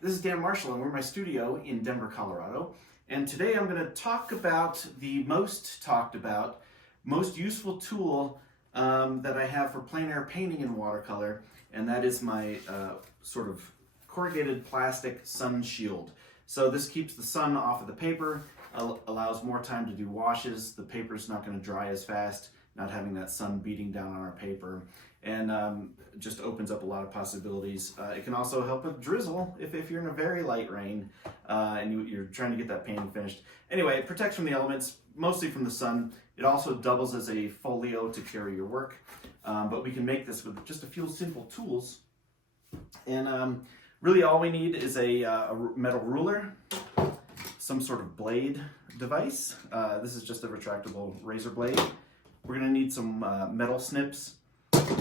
this is Dan Marshall and we're in my studio in Denver, Colorado. And today I'm going to talk about the most talked about, most useful tool that I have for plein air painting in watercolor, and that is my sort of corrugated plastic sun shield. So this keeps the sun off of the paper, allows more time to do washes. The paper's not going to dry as fast, not having that sun beating down on our paper, and just opens up a lot of possibilities. It can also help with drizzle if you're in a very light rain and you're trying to get that painting finished. Anyway, it protects from the elements, mostly from the sun. It also doubles as a folio to carry your work, but we can make this with just a few simple tools. And really all we need is a metal ruler, some sort of blade device. This is just a retractable razor blade. We're going to need some metal snips,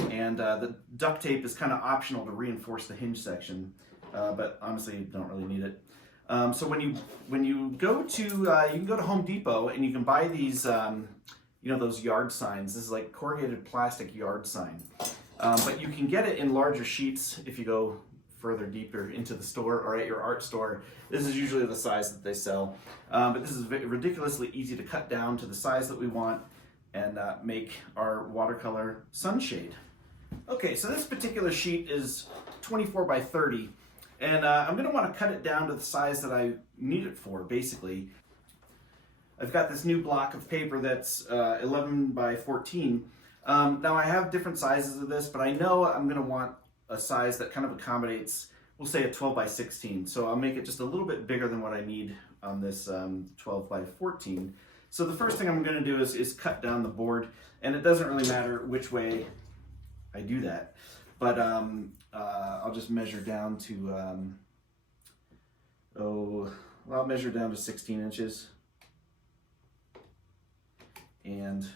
and the duct tape is kind of optional to reinforce the hinge section, but honestly you don't really need it. So when you go to you can go to Home Depot and you can buy these those yard signs. This is like corrugated plastic yard sign, but you can get it in larger sheets if you go further deeper into the store or at your art store. This is usually the size that they sell, but this is ridiculously easy to cut down to the size that we want and make our watercolor sunshade. Okay, so this particular sheet is 24 by 30, and I'm going to want to cut it down to the size that I need it for, basically. I've got this new block of paper that's 11 by 14. Now I have different sizes of this, but I know I'm going to want a size that kind of accommodates, we'll say a 12 by 16. So I'll make it just a little bit bigger than what I need on this 12 by 14. So the first thing I'm going to do is cut down the board, and it doesn't really matter which way I do that, but I'll just measure down to, I'll measure down to 16 inches. And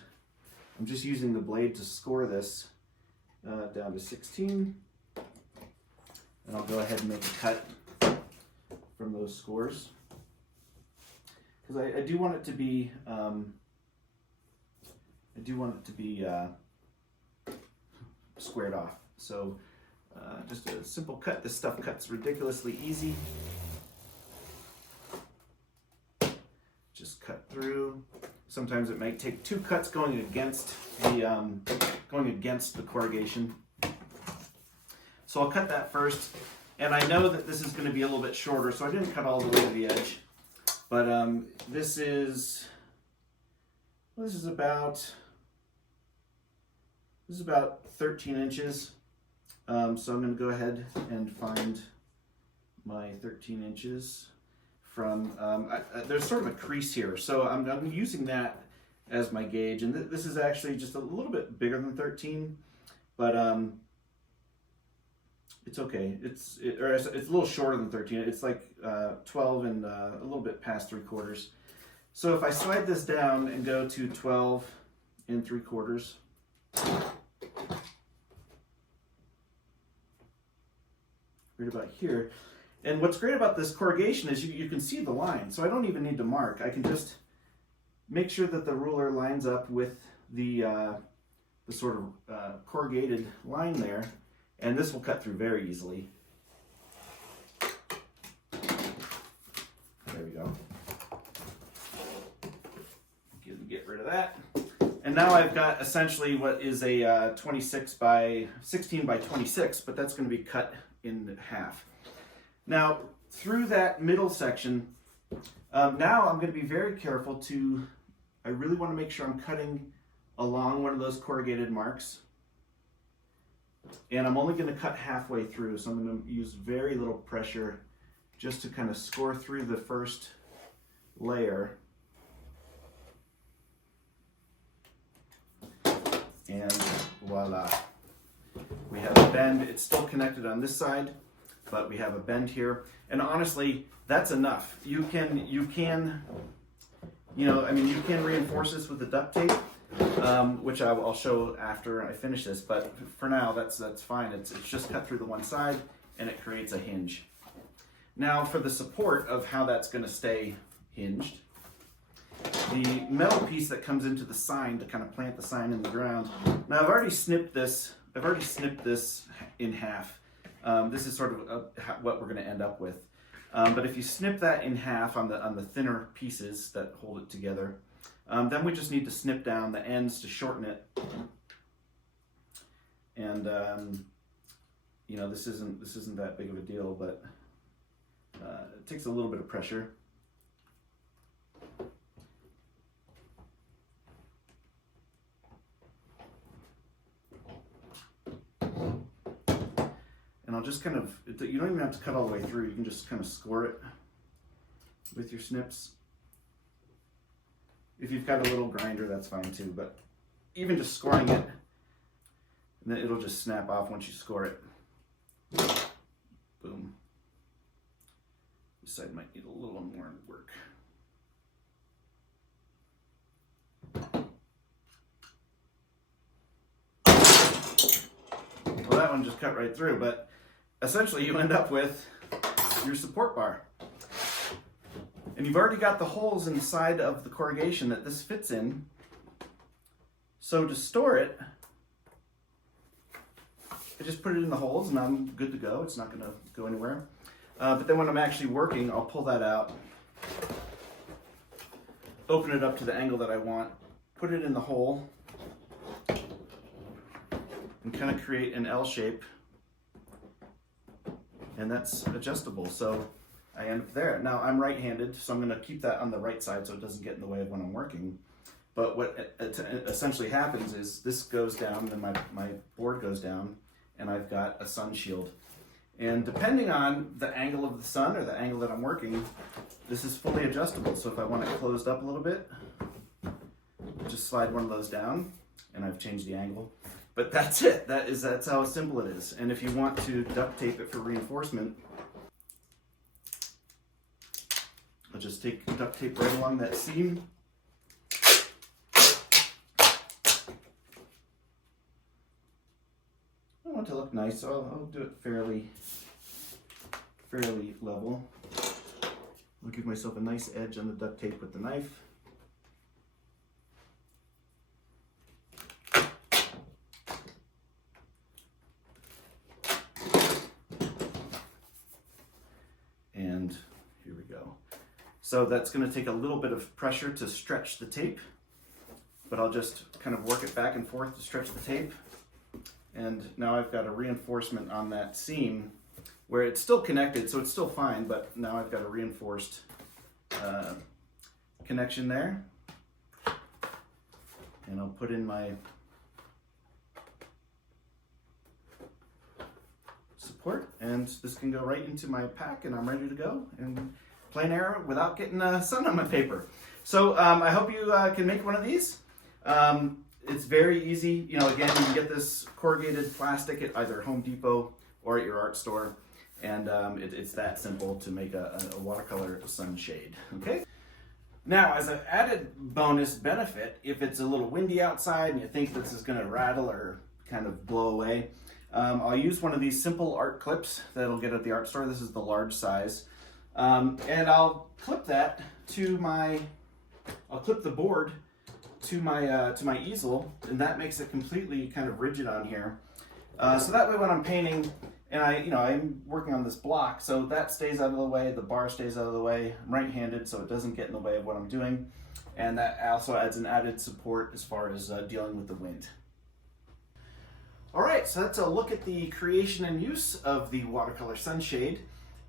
I'm just using the blade to score this down to 16. And I'll go ahead and make a cut from those scores, because I do want it to be squared off. So just a simple cut. This stuff cuts ridiculously easy. Just cut through. Sometimes it might take two cuts going against the corrugation. So I'll cut that first, and I know that this is going to be a little bit shorter, so I didn't cut all the way to the edge. But this is about 13 inches. So I'm going to go ahead and find my 13 inches from. There's sort of a crease here, so I'm using that as my gauge, and this is actually just a little bit bigger than 13, but it's okay. It's a little shorter than 13. It's like 12 and a little bit past 3/4. So if I slide this down and go to 12 and 3/4, right about here. And what's great about this corrugation is you can see the line, so I don't even need to mark. I can just make sure that the ruler lines up with the sort of corrugated line there, and this will cut through very easily. There we go. Get rid of that. And now I've got essentially what is a 16 by 26, but that's going to be cut in half. Now, through that middle section, now I'm going to be very careful to, I really want to make sure I'm cutting along one of those corrugated marks. And I'm only going to cut halfway through, so I'm going to use very little pressure just to kind of score through the first layer. And voila. We have a bend. It's still connected on this side, but we have a bend here. And honestly, that's enough. You can reinforce this with the duct tape, which I'll show after I finish this. But for now, that's fine. It's just cut through the one side, and it creates a hinge. Now, for the support of how that's going to stay hinged, the metal piece that comes into the sign to kind of plant the sign in the ground. Now, I've already snipped this in half. This is sort of what we're going to end up with. But if you snip that in half on the thinner pieces that hold it together, then we just need to snip down the ends to shorten it. And you know, this isn't that big of a deal, but it takes a little bit of pressure. And I'll just kind of, you don't even have to cut all the way through, you can just kind of score it with your snips. If you've got a little grinder, that's fine too, but even just scoring it, and then it'll just snap off once you score it. Boom. This side might need a little more work. Well, that one just cut right through, but essentially you end up with your support bar. And you've already got the holes inside of the corrugation that this fits in. So to store it, I just put it in the holes and I'm good to go. It's not going to go anywhere. But then when I'm actually working, I'll pull that out, open it up to the angle that I want, put it in the hole, and kind of create an L shape. And that's adjustable, so I end up there. Now I'm right-handed, so I'm going to keep that on the right side so it doesn't get in the way of when I'm working. But what essentially happens is this goes down, then my board goes down, and I've got a sun shield. And depending on the angle of the sun or the angle that I'm working, this is fully adjustable. So if I want it closed up a little bit, just slide one of those down, and I've changed the angle. But that's it. That's how simple it is. And if you want to duct tape it for reinforcement, I'll just take duct tape right along that seam. I want it to look nice, so I'll do it fairly level. I'll give myself a nice edge on the duct tape with the knife. And here we go. So that's going to take a little bit of pressure to stretch the tape, but I'll just kind of work it back and forth to stretch the tape. And now I've got a reinforcement on that seam where it's still connected, so it's still fine, but now I've got a reinforced connection there. And I'll put in my support, and this can go right into my pack, and I'm ready to go and plein air without getting sun on my paper. So I hope you can make one of these. It's very easy. You know, again, you can get this corrugated plastic at either Home Depot or at your art store, and it's that simple to make a watercolor sunshade. Okay. Now, as an added bonus benefit, if it's a little windy outside and you think this is going to rattle or kind of blow away, I'll use one of these simple art clips that'll get at the art store. This is the large size. And I'll clip that to I'll clip the board to my easel, and that makes it completely kind of rigid on here. So that way when I'm painting, and I'm working on this block, so that stays out of the way, the bar stays out of the way. I'm right-handed, so it doesn't get in the way of what I'm doing. And that also adds an added support as far as dealing with the wind. All right, so that's a look at the creation and use of the watercolor sunshade.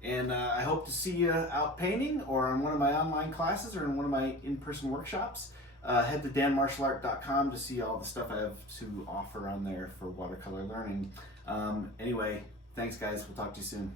And I hope to see you out painting or on one of my online classes or in one of my in-person workshops. Head to danmartialart.com to see all the stuff I have to offer on there for watercolor learning. Anyway, thanks guys, we'll talk to you soon.